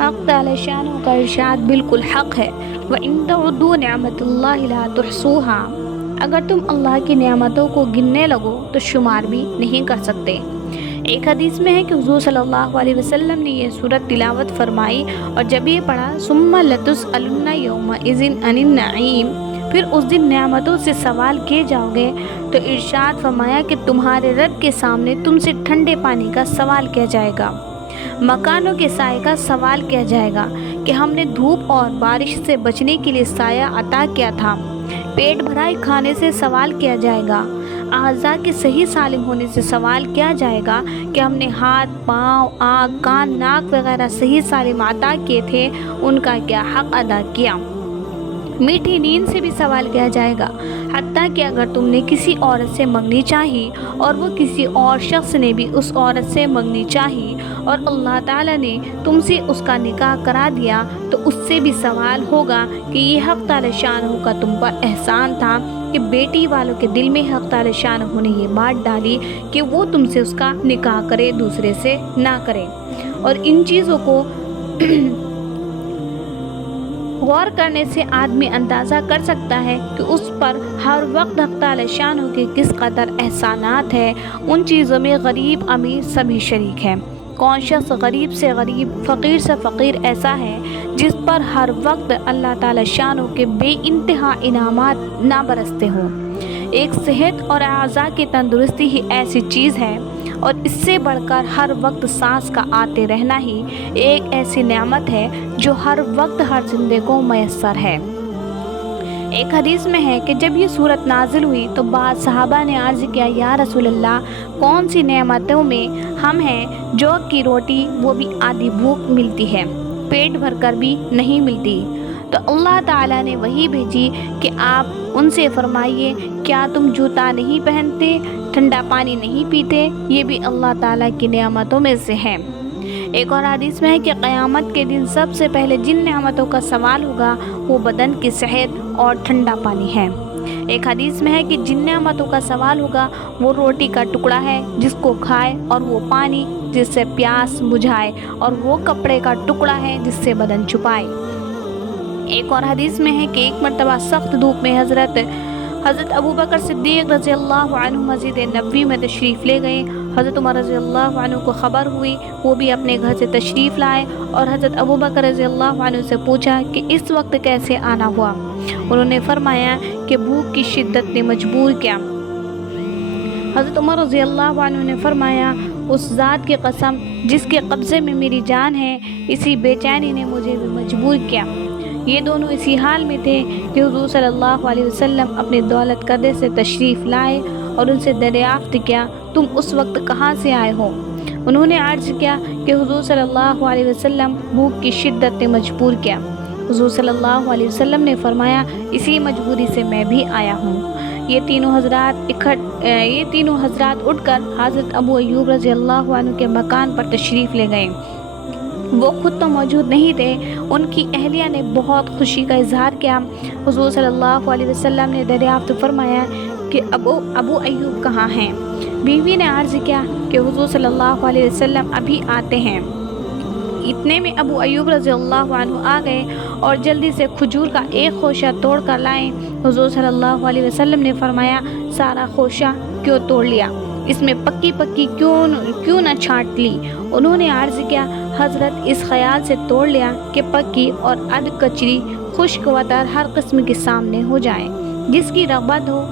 حق تعالی شانہ کا ارشاد بالکل حق ہے، وَإِن تَعُدُّوا نِعْمَتَ اللَّهِ لَا تُحْصُوهَا، اگر تم اللہ کی نعمتوں کو گننے لگو تو شمار بھی نہیں کر سکتے۔ ایک حدیث میں ہے کہ حضور صلی اللہ علیہ وسلم نے یہ سورت تلاوت فرمائی اور جب یہ پڑھا ثُمَّ لَتُسْأَلُنَّ يَوْمَئِذٍ عَنِ النَّعِيمِ، پھر اس دن نعمتوں سے سوال کیے جاؤ گے، تو ارشاد فرمایا کہ تمہارے رب کے سامنے تم سے ٹھنڈے پانی کا سوال کیا جائے گا، مکانوں کے سائے کا سوال کیا جائے گا کہ ہم نے دھوپ اور بارش سے بچنے کے لیے سایہ عطا کیا تھا، پیٹ بھرائی کھانے سے سوال کیا جائے گا، اعضاء کے صحیح سالم ہونے سے سوال کیا جائے گا کہ ہم نے ہاتھ، پاؤں، آنکھ، کان، ناک وغیرہ صحیح سالم عطا کیے تھے، ان کا کیا حق ادا کیا۔ میٹھی نیند سے بھی سوال کیا جائے گا، حتیٰ کہ اگر تم نے کسی عورت سے منگنی چاہی اور وہ کسی اور شخص نے بھی اس عورت سے منگنی چاہی اور اللہ تعالیٰ نے تم سے اس کا نکاح کرا دیا تو اس سے بھی سوال ہوگا کہ یہ حق تعالی شانہ کا تم پر احسان تھا کہ بیٹی والوں کے دل میں حق تعالی شانہ نے یہ بات ڈالی کہ وہ تم سے اس کا نکاح کرے، دوسرے سے نہ کرے۔ اور ان چیزوں کو غور کرنے سے آدمی اندازہ کر سکتا ہے کہ اس پر ہر وقت حق تعالی شانہ کے کس قدر احسانات ہیں۔ ان چیزوں میں غریب امیر سبھی شریک ہیں۔ کون شخص غریب سے غریب، فقیر سے فقیر ایسا ہے جس پر ہر وقت اللہ تعالی شانہ کے بے انتہا انعامات نہ برستے ہوں۔ ایک صحت اور اعضاء کی تندرستی ہی ایسی چیز ہے اور اس سے بڑھ کر ہر وقت سانس کا آتے رہنا ہی ایک ایسی نعمت ہے جو ہر وقت ہر زندے کو میسر ہے۔ ایک حدیث میں ہے کہ جب یہ صورت نازل ہوئی تو بعض صحابہ نے عرض کیا، یا رسول اللہ، کون سی نعمتوں میں ہم ہیں جو کی روٹی وہ بھی آدھی بھوک ملتی ہے، پیٹ بھر کر بھی نہیں ملتی؟ تو اللہ تعالیٰ نے وہی بھیجی کہ آپ ان سے فرمائیے، کیا تم جوتا نہیں پہنتے، ٹھنڈا پانی نہیں پیتے؟ یہ بھی اللہ تعالیٰ کی نعمتوں میں سے ہے۔ ایک اور حدیث میں ہے کہ قیامت کے دن سب سے پہلے جن نعمتوں کا سوال ہوگا وہ بدن کی صحت اور ٹھنڈا پانی ہے۔ ایک حدیث میں ہے کہ جن نعمتوں کا سوال ہوگا وہ روٹی کا ٹکڑا ہے جس کو کھائے، اور وہ پانی جس سے پیاس بجھائے، اور وہ کپڑے کا ٹکڑا ہے جس سے بدن چھپائے۔ ایک اور حدیث میں ہے کہ ایک مرتبہ سخت دھوپ میں حضرت ابوبکر صدیق رضی اللہ عنہ مسجد نبوی میں تشریف لے گئے۔ حضرت عمر رضی اللہ عنہ کو خبر ہوئی، وہ بھی اپنے گھر سے تشریف لائے اور حضرت ابوبکر رضی اللہ عنہ سے پوچھا کہ اس وقت کیسے آنا ہوا؟ انہوں نے فرمایا کہ بھوک کی شدت نے مجبور کیا۔ حضرت عمر رضی اللہ عنہ نے فرمایا، اس ذات کی قسم جس کے قبضے میں میری جان ہے، اسی بے چینی نے مجھے بھی مجبور کیا۔ یہ دونوں اسی حال میں تھے کہ حضور صلی اللہ علیہ وسلم اپنے دولت قدر سے تشریف لائے اور ان سے دریافت کیا، تم اس وقت کہاں سے آئے ہو؟ انہوں نے عرض کیا کہ حضور صلی اللہ علیہ وسلم بھوک کی شدت نے مجبور کیا۔ حضور صلی اللہ علیہ وسلم نے فرمایا، اسی مجبوری سے میں بھی آیا ہوں۔ یہ تینوں حضرات اٹھ کر حضرت ابو ایوب رضی اللہ عنہ کے مکان پر تشریف لے گئے۔ وہ خود تو موجود نہیں تھے، ان کی اہلیہ نے بہت خوشی کا اظہار کیا۔ حضور صلی اللہ علیہ وسلم نے دریافت فرمایا کہ ابو ایوب کہاں ہیں؟ بیوی نے عرض کیا کہ حضور صلی اللہ علیہ وسلم ابھی آتے ہیں۔ اتنے میں ابو ایوب رضی اللہ عنہ آ گئے اور جلدی سے کھجور کا ایک خوشہ توڑ کر لائے۔ حضور صلی اللہ علیہ وسلم نے فرمایا، سارا خوشہ کیوں توڑ لیا؟ اس میں پکی پکی کیوں نہ چھانٹ لی؟ انہوں نے عرض کیا، حضرت اس خیال سے توڑ لیا کہ پکی اور ادھ کچری خشک و تر ہر قسم کے سامنے ہو جائیں، جس کی رغبت ہو۔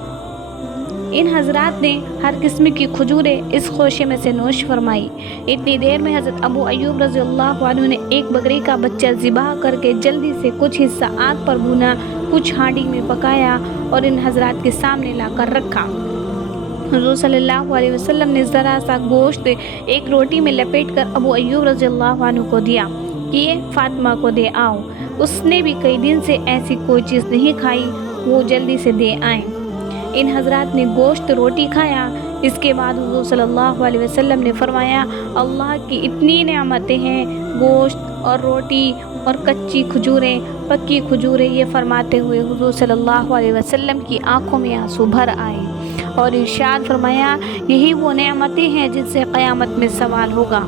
ان حضرات نے ہر قسم کی کھجوریں اس خوشے میں سے نوش فرمائی۔ اتنی دیر میں حضرت ابو ایوب رضی اللہ عنہ نے ایک بکری کا بچہ ذبح کر کے جلدی سے کچھ حصہ آگ پر بھونا، کچھ ہانڈی میں پکایا اور ان حضرات کے سامنے لا کر رکھا۔ حضور صلی اللہ علیہ وسلم نے ذرا سا گوشت ایک روٹی میں لپیٹ کر ابو ایوب رضی اللہ عنہ کو دیا کہ یہ فاطمہ کو دے آؤ، اس نے بھی کئی دن سے ایسی کوئی چیز نہیں کھائی، وہ جلدی سے دے آئیں۔ ان حضرات نے گوشت روٹی کھایا۔ اس کے بعد حضور صلی اللہ علیہ وسلم نے فرمایا، اللہ کی اتنی نعمتیں ہیں، گوشت اور روٹی اور کچی کھجوریں، پکی کھجوریں۔ یہ فرماتے ہوئے حضور صلی اللہ علیہ وسلم کی آنکھوں میں آنسو بھر آئے اور ارشاد فرمایا، یہی وہ نعمتیں ہیں جن سے قیامت میں سوال ہوگا۔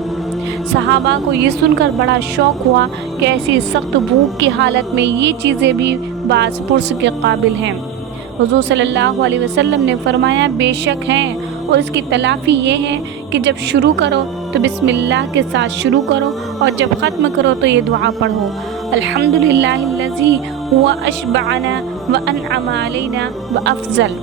صحابہ کو یہ سن کر بڑا شوق ہوا کہ ایسی سخت بھوک کی حالت میں یہ چیزیں بھی باز پرس کے قابل ہیں۔ حضور صلی اللہ علیہ وسلم نے فرمایا بے شک ہیں، اور اس کی تلافی یہ ہے کہ جب شروع کرو تو بسم اللہ کے ساتھ شروع کرو، اور جب ختم کرو تو یہ دعا پڑھو، الحمدللہ الذی هو اشبعنا وانعم علینا وافضل۔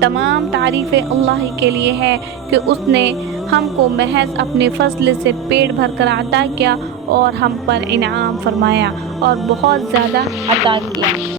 تمام تعریفیں اللہ کے لیے ہے کہ اس نے ہم کو محض اپنے فضل سے پیٹ بھر کر عطا کیا اور ہم پر انعام فرمایا اور بہت زیادہ عطا کیا۔